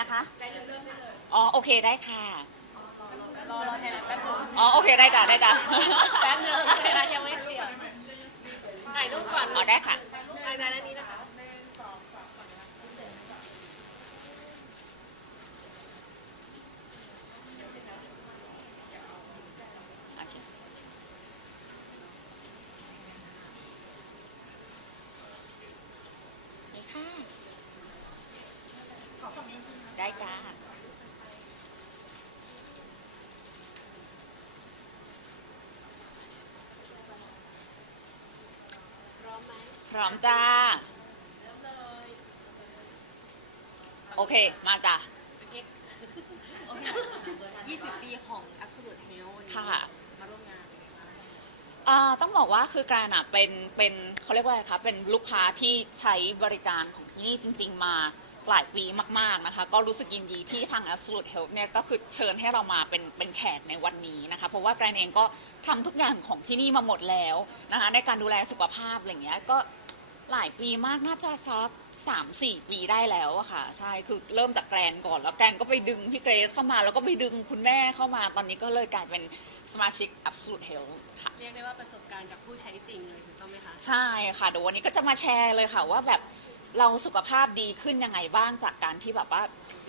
นะคะได้เริ่มเริ่มได้เลยอ๋อโอเคได้ค่ะรอรอใช้แป๊บนึงอ๋อโอเคได้จ้ะได้จ้ะแป๊บนึงใช้ร้านยังไม่เสียบถ่ายรูปก่อนอ๋อได้ค่ะถ่ายในนั้นนี้นะคะ โอเคนี่ค่ะ ได้จ้า พร้อมไหม พร้อมจ้าเริ่มเลยโอเค มาจ้ะโอเคโอเค20 ปีของ Absolute Health วันนี้ค่ะ มาร่วมงานเป็นไงบ้างอ่าต้องบอกว่าคือการอะเป็นเป็นเขาเรียกว่าอะไรคะเป็นลูกค้าที่ใช้บริการของที่นี่จริง ๆ มา หลายปีมากๆนะคะ ก็รู้สึกยินดีที่ทาง Absolute Health เนี่ยก็คือเชิญให้เรามาเป็นเป็นแขกในวันนี้นะคะ เพราะว่าแกรนเองก็ทำทุกอย่างของที่นี่มาหมดแล้วนะคะในการดูแลสุขภาพอะไรอย่างเงี้ยก็หลายปีมากน่าจะสักสามสี่ปีได้แล้วอะค่ะ ใช่คือเริ่มจากแกรนก่อน แล้วแกรนก็ไปดึงพี่เกรซเข้ามา แล้วก็ไปดึงคุณแม่เข้ามา ตอนนี้ก็เลยกลายเป็นสมาชิก Absolute Health ค่ะ เรียกได้ว่าประสบการณ์จากผู้ใช้จริงเลยถูกต้องไหมคะ ใช่ค่ะเดี๋ยววันนี้ก็จะมาแชร์เลยค่ะว่าแบบ เราสุขภาพดีขึ้นยังไงบ้างจากการที่แบบว่า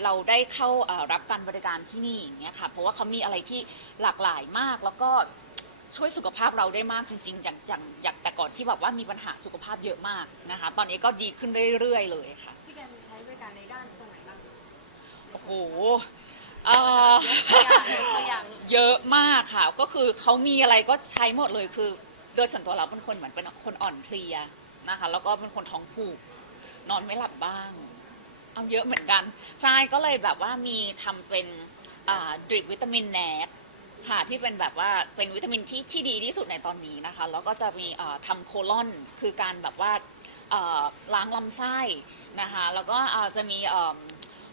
เราได้เข้าเอ่อรับการบริการที่นี่อย่างเงี้ยค่ะเพราะว่าเขามีอะไรที่หลากหลายมากแล้วก็ช่วยสุขภาพเราได้มากจริง ๆ อย่างอย่างอย่างแต่ก่อนที่แบบว่ามีปัญหาสุขภาพเยอะมากนะคะ ตอนนี้ก็ดีขึ้นเรื่อยๆเลยค่ะพี่แกนใช้บริการในด้านตรงไหนบ้างโอ้โหเอ่อตัวอย่างตัวอย่างเยอะมากค่ะก็คือเขามีอะไรก็ใช้หมดเลยคือ โดยส่วนตัวเราเป็นคนเหมือนเป็นคนอ่อนเพลียนะคะแล้วก็เป็นคนท้องผูก นอนไม่หลับบ้าง เอาเยอะเหมือนกันใช่ก็เลยแบบว่ามีทำเป็นดริปวิตามินแนทค่ะที่เป็นแบบว่าเป็นวิตามินที่ที่ดีที่สุดในตอนนี้นะคะ แล้วก็จะมีทำโคลอนคือการแบบว่าล้างลำไส้นะคะแล้วก็จะมี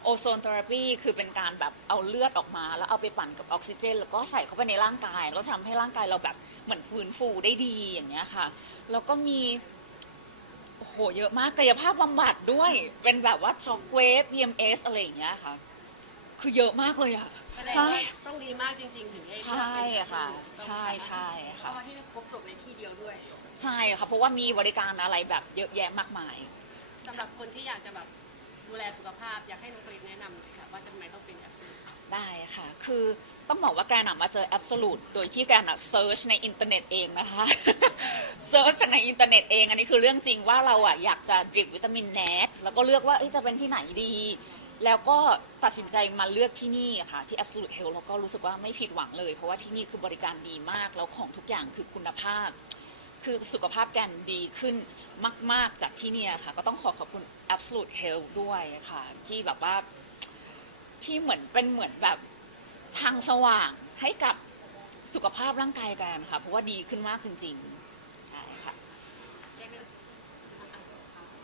โอโซนเทอราปีคือเป็นการแบบเอาเลือดออกมา แล้วเอาไปปั่นกับออกซิเจน แล้วก็ใส่เข้าไปในร่างกาย แล้วทำให้ร่างกายเราแบบเหมือนฟื้นฟูได้ดีอย่างเงี้ยค่ะ แล้วก็มี โอ้โหเยอะมากกายภาพบำบัดด้วย เป็นแบบว่าช็อคเวฟ PMS อะไรอย่างเงี้ยค่ะ คือเยอะมากเลยอะแสดงใช่ว่าต้องดีมากจริง ๆ ถึงได้ใช่ค่ะ ใช่ใช่ค่ะเข้ามาที่ครบจบในที่เดียวด้วย ใช่ค่ะ เพราะว่ามีบริการอะไรแบบเยอะแยะมากมาย สำหรับคนที่อยากจะแบบดูแลสุขภาพ อยากให้น้องกรีนแนะนำหน่อยค่ะว่าทำไมต้องเป็น Absolute ได้ค่ะ คือต้องบอกว่าแกรนอะมาเจอ Absolute โดยที่แกรนอะเซิร์ชในอินเทอร์เน็ตเองนะคะ เซิร์ชจากในอินเทอร์เน็ตเอง อันนี้คือเรื่องจริงว่าเราอะอยากจะดริปวิตามินแนทแล้วก็เลือกว่าจะเป็นที่ไหนดี แล้วก็ตัดสินใจมาเลือกที่นี่ค่ะ ที่ Absolute Health แล้วก็รู้สึกว่าไม่ผิดหวังเลย เพราะว่าที่นี่คือบริการดีมาก แล้วของทุกอย่างคือคุณภาพ คือสุขภาพแกนดีขึ้นมาก ๆ จากที่นี่ค่ะ ก็ต้องขอขอบคุณ Absolute Health ด้วยค่ะ ที่แบบว่า ที่เหมือนเป็นเหมือนแบบทางสว่างให้กับสุขภาพร่างกายกันค่ะ เพราะว่าดีขึ้นมากจริงๆใช่ค่ะเรียกได้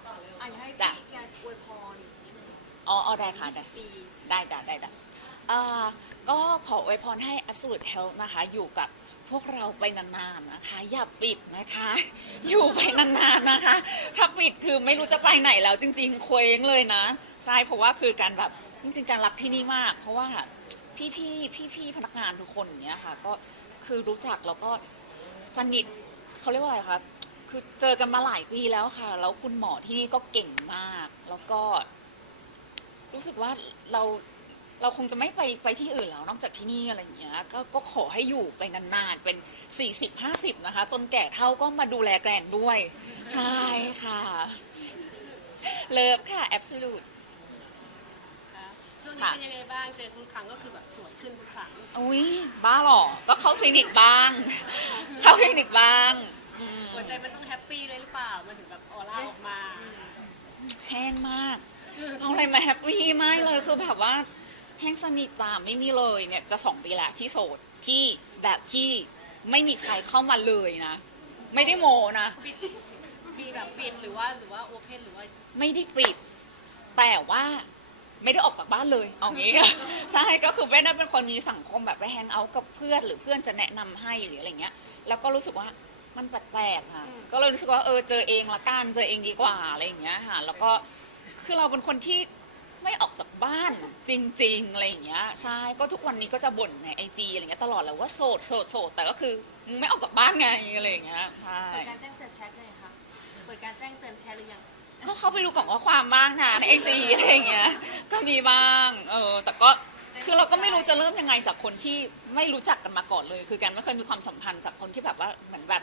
ต่อเลยอะอยากให้จ้ะพี่แกอวยพรนิดนึงอ๋ออ๋อได้ค่ะ ได้ปีได้จ้ะได้จ้ะอ่าก็ขออวยพรให้ Absolute Health นะคะ อยู่กับพวกเราไปนานๆนะคะ อย่าปิดนะคะ อยู่ไปนานๆนะคะ ถ้าปิดคือไม่รู้จะไปไหนแล้วจริง ๆ เคว้งเลยนะ ใช่เพราะว่าคือการแบบ จริงๆการรักที่นี่มาก เพราะว่าพี่ๆพี่ๆพนักงานทุกคนอย่างเนี้ยค่ะก็คือรู้จักแล้วก็สนิทเขาเรียกว่าอะไรคะคือเจอกันมาหลายปีแล้วค่ะ แล้วคุณหมอที่นี่ก็เก่งมาก แล้วก็ รู้สึกว่าเราเราคงจะไม่ไปไปที่อื่นแล้วนอกจากที่นี่อะไรอย่างเงี้ยก็ก็ขอให้อยู่ไปนานๆเป็น 40 50 นะคะ จนแก่เท่าก็มาดูแลแกรนด้วย ใช่ค่ะ เลิฟค่ะ absolute ค่ะ ช่วงนี้ค่ะเป็นยังไงบ้างเจอทุกครั้งก็คือแบบสวยขึ้นทุกครั้งอุ้ยบ้าหรอ ก็เข้าคลินิกบ้าง เข้าคลินิกบ้างอืมหัวใจมันต้องแฮปปี้เลยหรือเปล่ามันถึงแบบออร่าออกมาแห้งมากเอาอะไรมาแฮปปี้มากเลยคือแบบว่าแห้งสนิทจ้าไม่มีเลยเนี่ยจะสองปีแล้วที่โสดที่แบบที่ไม่มีใครเข้ามาเลยนะ ไม่ได้โมนะ ปิดมีแบบปิดหรือว่าหรือว่าโอเพนหรือว่าไม่ได้ปิด แต่ว่า ไม่ได้ออกจากบ้านเลยเอางี้ ใช่ก็คือไม่ได้เป็นคนมีสังคมแบบไปแฮงเอาท์กับเพื่อนหรือเพื่อนจะแนะนำให้หรืออะไรเงี้ย แล้วก็รู้สึกว่ามันแปลกๆค่ะ ก็เลยรู้สึกว่าเออเจอเองละกันเจอเองดีกว่าอะไรอย่างเงี้ยค่ะ แล้วก็คือเราเป็นคนที่ไม่ออกจากบ้านจริงๆอะไรอย่างเงี้ยใช่ก็ทุกวันนี้ก็จะบ่นในไอจีอะไรเงี้ยตลอดเลยว่าโสดโสดโสดแต่ก็คือมึงไม่ออกจากบ้านไงอะไรอย่างเงี้ยใช่ เปิดการแจ้งเตือนแชทเลยค่ะเปิดการแจ้งเตือนแชทหรือยัง ก็เข้าไปดูกล่องข้อความบ้างนะในไอจีอะไรอย่างเงี้ย ก็มีบ้าง เออ แต่ก็ คือเราก็ไม่รู้จะเริ่มยังไงจากคนที่ไม่รู้จักกันมาก่อนเลย คือการไม่เคยมีความสัมพันธ์จากคนที่แบบว่าเหมือนแบบ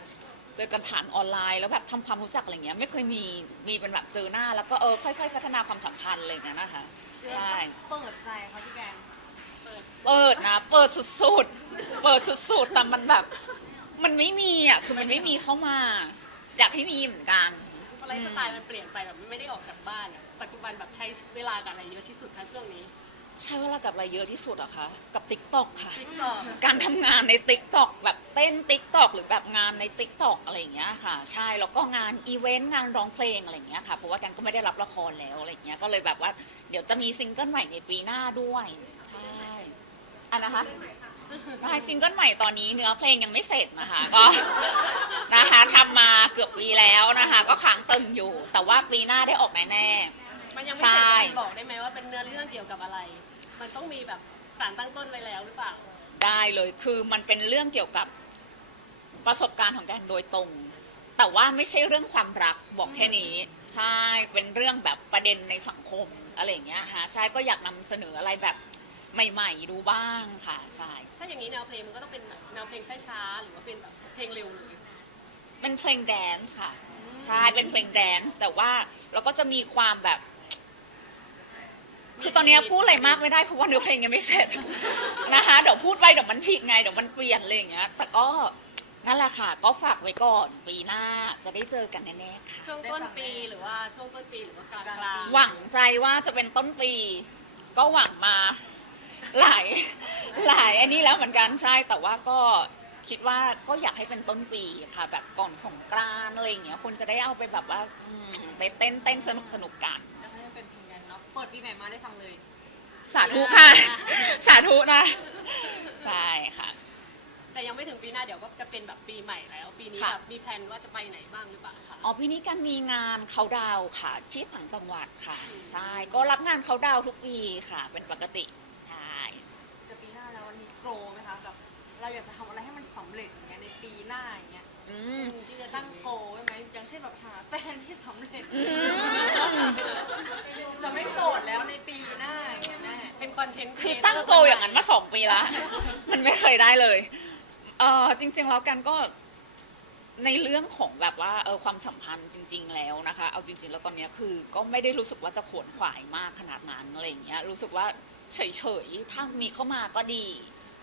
เจอกันผ่านออนไลน์แล้วแบบทำความรู้จักอะไรเงี้ย ไม่เคยมี มีเป็นแบบเจอหน้า แล้วก็เออค่อย ๆ พัฒนาความสัมพันธ์อะไรอย่างเงี้ยนะคะ ใช่ เปิดใจค่ะพี่แกงเปิดเปิดนะ เปิดสุดๆ เปิดสุดๆ แต่มันแบบ มันไม่มีอะ คือมันไม่มีเข้ามา อยากให้มีเหมือนกัน ไลฟ์สไตล์มันเปลี่ยนไปแบบไม่ได้ออกจากบ้านอะปัจจุบันแบบใช้เวลากับอะไรเยอะที่สุดคะช่วงนี้ใช้เวลากับอะไรเยอะที่สุดอะคะ กับติ๊กตอกค่ะ ติ๊กต็อกการทำงานในติ๊กตอกแบบเต้นติ๊กตอกหรือแบบงานในติ๊กตอกอะไรอย่างเงี้ยค่ะ ใช่แล้วก็งานอีเวนต์งานร้องเพลงอะไรอย่างเงี้ยค่ะ เพราะว่ากันก็ไม่ได้รับละครแล้วอะไรอย่างเงี้ย ก็เลยแบบว่าเดี๋ยวจะมีซิงเกิลใหม่ในปีหน้าด้วย ใช่อันนะคะ ใช่ ซิงเกิลใหม่ตอนนี้เนื้อเพลงยังไม่เสร็จนะคะก็ นะคะทำมาเกือบปีแล้วนะคะ ก็ค้างตึงอยู่ แต่ว่าปีหน้าได้ออกแน่ๆมันยังไม่ใช่เสร็จมันบอกได้ไหมว่าเป็นเนื้อเรื่องเกี่ยวกับอะไร มันต้องมีแบบสารตั้งต้นไว้แล้วหรือเปล่าได้เลยคือมันเป็นเรื่องเกี่ยวกับประสบการณ์ของแกนโดยตรง แต่ว่าไม่ใช่เรื่องความรักบอกแค่นี้ ใช่เป็นเรื่องแบบประเด็นในสังคมอะไรอย่างเงี้ยฮะใช่ก็อยากนำเสนออะไรแบบ ใหม่ๆดูบ้างค่ะใช่ถ้าอย่างนี้แนวเพลงมันก็ต้องเป็นแบบแนวเพลงช้าๆหรือว่าเป็นแบบเพลงเร็วเลย เป็นเพลงแดนซ์ค่ะใช่เป็นเพลงแดนซ์แต่ว่าเราก็จะมีความแบบ คือตอนเนี้ยพูดอะไรมากไม่ได้เพราะว่าเนื้อเพลงยังไม่เสร็จ นะคะเดี๋ยวพูดไปเดี๋ยวมันผิดไงเดี๋ยวมันเปลี่ยนอะไรอย่างเงี้ย แต่ก็นั่นแหละค่ะ ก็ฝากไว้ก่อนปีหน้าจะได้เจอกันแน่ๆค่ะช่วงต้นปีหรือว่าช่วงต้นปีหรือว่ากลางกลางหวังใจว่าจะเป็นต้นปี ก็หวังมา หลายหลายอันนี้แล้วเหมือนกันใช่แต่ว่าก็คิดว่าก็อยากให้เป็นต้นปีค่ะ แบบก่อนสงกรานต์อะไรอย่างเงี้ยคนจะได้เอาไปแบบว่าอืมไปเต้นเต้นสนุกสนุกกัน แล้วก็ยังเป็นเพลงแดนเนาะเปิดปีใหม่มาได้ฟังเลย สาธุค่ะ สาธุนะ ใช่ค่ะ แต่ยังไม่ถึงปีหน้าเดี๋ยวก็จะเป็นแบบปีใหม่แล้ว ปีนี้ค่ะ แบบมีแพลนว่าจะไปไหนบ้างหรือเปล่าคะอ๋อปีนี้กันมีงานเขาดาวน์ค่ะที่ต่างจังหวัดค่ะ ใช่ ก็รับงานเขาดาวน์ทุกปีค่ะ เป็นปกติใช่ จะปีหน้าแล้วมันมี โกลไหมคะแบบเราอยากจะทำอะไรให้มันสำเร็จอย่างเงี้ยในปีหน้าอย่างเงี้ยอืม ที่จะตั้งโกลไว้ไหมอย่างเช่นแบบหาแฟนที่สำเร็จ จะไม่โสดแล้วในปีหน้าอย่างเงี้ยแม่เป็นคอนเทนต์คือตั้งโกลอย่างนั้นมาสองปีละ มันไม่เคยได้เลย เออจริง ๆ แล้วกันก็ในเรื่องของแบบว่าเออความสัมพันธ์จริง ๆ แล้วนะคะ เอาจริง ๆ แล้วตอนเนี้ยคือก็ไม่ได้รู้สึกว่าจะขวนขวายมากขนาดนั้นอะไรอย่างเงี้ยรู้สึกว่าเฉยๆถ้ามีเข้ามาก็ดี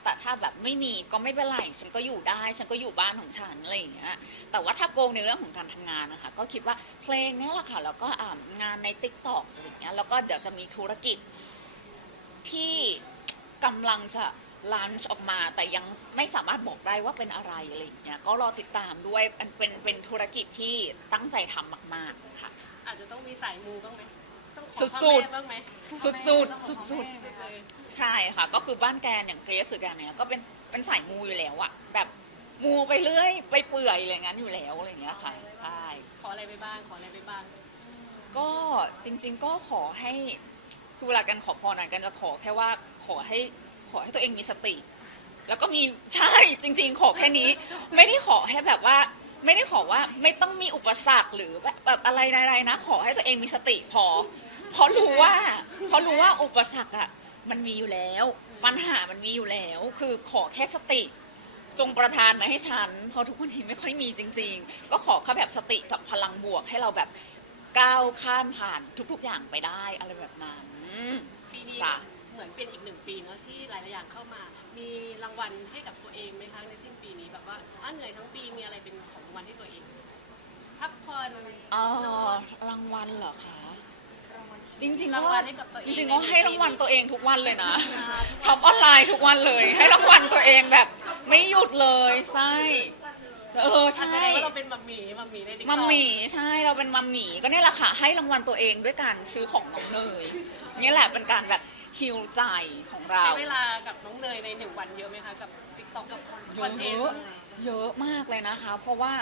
แต่ถ้าแบบไม่มีก็ไม่เป็นไรฉันก็อยู่ได้ ฉันก็อยู่บ้านของฉันอะไรอย่างเงี้ยแต่ว่าถ้าโกงในเรื่องของการทำงานนะคะก็คิดว่าเพลงนี้แหละค่ะแล้วก็งานในติ๊กต็อกอะไรอย่างเงี้ยแล้วก็เดี๋ยวจะมีธุรกิจที่กำลังจะลันช์ออกมาแต่ยังไม่สามารถบอกได้ว่าเป็นอะไรอะไรอย่างเงี้ยก็รอติดตามด้วยมันเป็นเป็นธุรกิจที่ตั้งใจทำมาก ๆ ค่ะ อาจจะต้องมีสายมูบ้างไหม ต้องขอสุดๆพ่อแม่บ้างไหมสุดๆต้องขอสุดแม่ไหมคะใช่ค่ะ ก็คือบ้านแกนอย่างเกรซหรือแกนเนี่ยก็เป็นเป็นสายมูอยู่แล้วอะแบบมูไปเรื่อยไปเปื่อยอะไรอย่างนั้นอยู่แล้วอะไรอย่างเงี้ยค่ะใช่ขออะไรไปบ้างขออะไรไปบ้าง ก็จริง ๆ ก็ขอให้คือเวลากันขอพรนะกันจะขอแค่ว่าขอให้ขอให้ตัวเองมีสติ แล้วก็มีใช่จริง ๆ ขอแค่นี้ ไม่ได้ขอให้แบบว่าไม่ได้ขอว่าไม่ต้องมีอุปสรรคหรือแบบแบบอะไรใดๆนะ ขอให้ตัวเองมีสติพอ เพราะรู้ว่าเพราะรู้ว่าอุปสรรคอะมันมีอยู่แล้ว ปัญหามันมีอยู่แล้ว คือขอแค่สติ จงประทานมาให้ฉัน เพราะทุกวันนี้ไม่ค่อยมีจริง ๆ ก็ขอแค่แบบสติกับพลังบวกให้เราแบบก้าวข้ามผ่านทุกๆอย่างไปได้อะไรแบบนั้นปีนี้จ้ะ เหมือนเป็นอีกหนึ่งปีเนาะที่หลายๆอย่างเข้ามา มีรางวัลให้กับตัวเองไหมคะในสิ้นปีนี้แบบว่าอะเหนื่อยทั้งปีมีอะไรเป็นของรางวัลให้ตัวเองพักผ่อน เออรางวัลเหรอคะรางวัล จริงๆรางก็วัลให้กับตัวเองจริงๆก็ให้รางวัลตัวเองทุกวันเลยนะอ่าช็อปออนไลน์ทุกวันเลย ให้รางวัลตัวเองแบบ ไม่หยุดเลยใช่เออแสใช่ดงว่าเราเป็นมัมหมี่มัมหมี่ในติ๊กต็อกมัมหมี่ใช่เราเป็นมัมหมี่ก็เนี่ยแหละค่ะให้รางวัลตัวเองด้วยการซื้อของน้องเนยนี่แหละเป็นการแบบฮิวใจของเราใช้เวลากับน้องเนยในหนึ่งวันเยอะไหมคะกับติ๊กต็อกกับคอนเทเยนอะต์เยอะมากเลยนะคะ เพราะว่า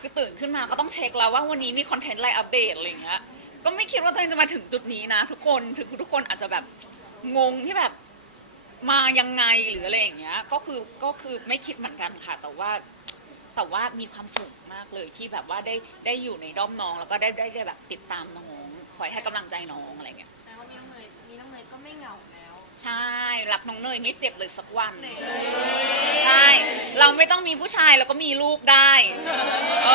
คือตื่นขึ้นมาก็ต้องเช็คแล้วว่าวันนี้มีคอนเทนต์อะไรอัปเดตอะไรอย่างเงี้ย ก็ไม่คิดว่าตัวเองจะมาถึงจุดนี้นะ ทุกคนถึงทุกคนอาจจะแบบงงที่แบบมายังไงหรืออะไรอย่างเงี้ย ก็คือก็คือไม่คิดเหมือนกันค่ะ แต่ว่าแต่ว่ามีความสุขมากเลยที่แบบว่าได้ได้อยู่ในด้อมน้อง แล้วก็ได้ได้ได้แบบติดตามน้องคอยให้กำลังใจน้องอะไรเงี้ยแต่ว่ามีน้องเนยมีน้องเนยก็ไม่เหงา ใช่รักน้องเนยไม่เจ็บเลยสักวันเนยใช่เราไม่ต้องมีผู้ชายเราก็มีลูกได้เอ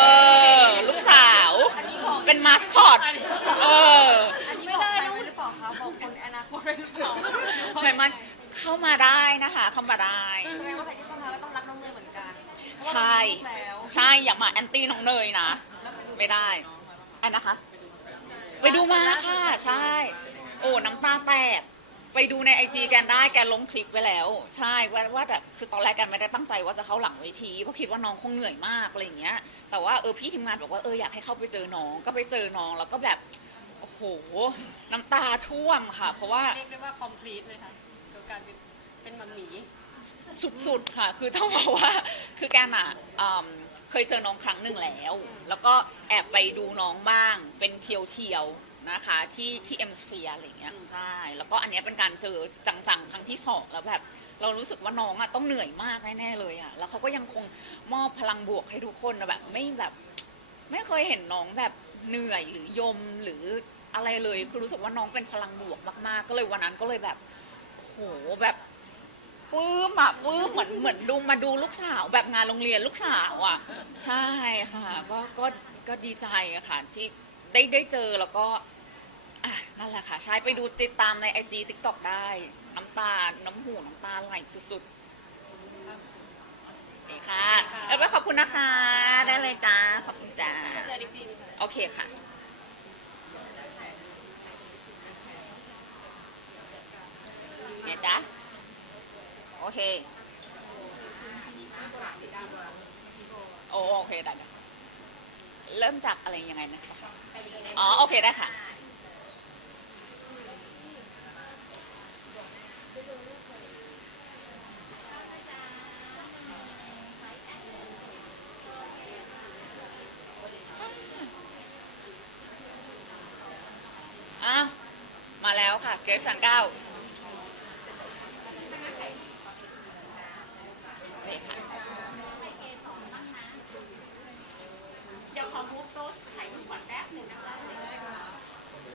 อลูกสาวอันนี้บอกเป็นมาสคอตเอออันนี้บอกใครไว้หรือเปล่าคะบอกคนในอนาคตไว้หรือเปล่าหมายมันเข้ามาได้นะคะเข้ามาได้แสดงว่าใครที่เข้ามาก็ต้องรักน้องเนยเหมือนกันใช่เพราะว่าเรามีลูกแล้วใช่อย่ามาแอนตี้น้องเนยนะไม่ได้อันนะคะ ไปดูมาค่ะใช่ โอ้น้ำตาแตก ไปดูในไอจีแกนได้แกลงคลิปไว้แล้ว ใช่ว่าว่าแบบคือตอนแรกแกนไม่ได้ตั้งใจว่าจะเข้าหลังเวทีเพราะคิดว่าน้องคงเหนื่อยมากอะไรอย่างเงี้ย แต่ว่าเออพี่ทีมงานบอกว่าเอออยากให้เข้าไปเจอน้องก็ไปเจอน้องแล้วก็แบบโอ้โหน้ำตาท่วมค่ะ เพราะว่าเรียกได้ว่า complete เลยค่ะกับการเป็นเป็นมัมหมีสุดๆค่ะ คือต้องบอกว่าคือแกนอะอืมเคยเจอน้องครั้งหนึ่งแล้ว แล้วก็แอบไปดูน้องบ้างเป็นเที่ยวๆ นะคะที่ที่เอ็มสเฟียอะไรอย่างเงี้ยใช่แล้วก็อันเนี้ยเป็นการเจอจังๆ ครั้งที่สองแล้วแบบ เรารู้สึกว่าน้องอะต้องเหนื่อยมากแน่ๆเลยอะแล้วเขาก็ยังคงมอบพลังบวกให้ทุกคนนะแบบไม่แบบไม่เคยเห็นน้องแบบเหนื่อยหรือยมหรืออะไรเลยคือรู้สึกว่าน้องเป็นพลังบวกมากๆ ก็เลยวันนั้นก็เลยแบบโหแบบปลื้มอะปลื้มเหมือนเหมือนดูมาดูลูกสาวแบบงานโรงเรียนลูกสาวอะ ใช่ค่ะ ก็ก็ก็ดีใจอะค่ะที่ได้ได้เจอแล้วก็อะ นั่นแหละค่ะใช่ไปดูติดตามในไอจีทิกตอกได้ น้ำตา น้ำหูน้ำตาไหลสุดๆโอเคค่ะ แล้วก็ขอบคุณนะคะ ได้เลยจ้า ขอบคุณจ้า โอเคค่ะเนี่ยวจ้ะโอเค โอโอเคได้ได้เริ่มจากอะไรยังไงนะคะอ๋อ โอเคได้ค่ะ อ้าว มาแล้ว ค่ะ เกรซสันเก้า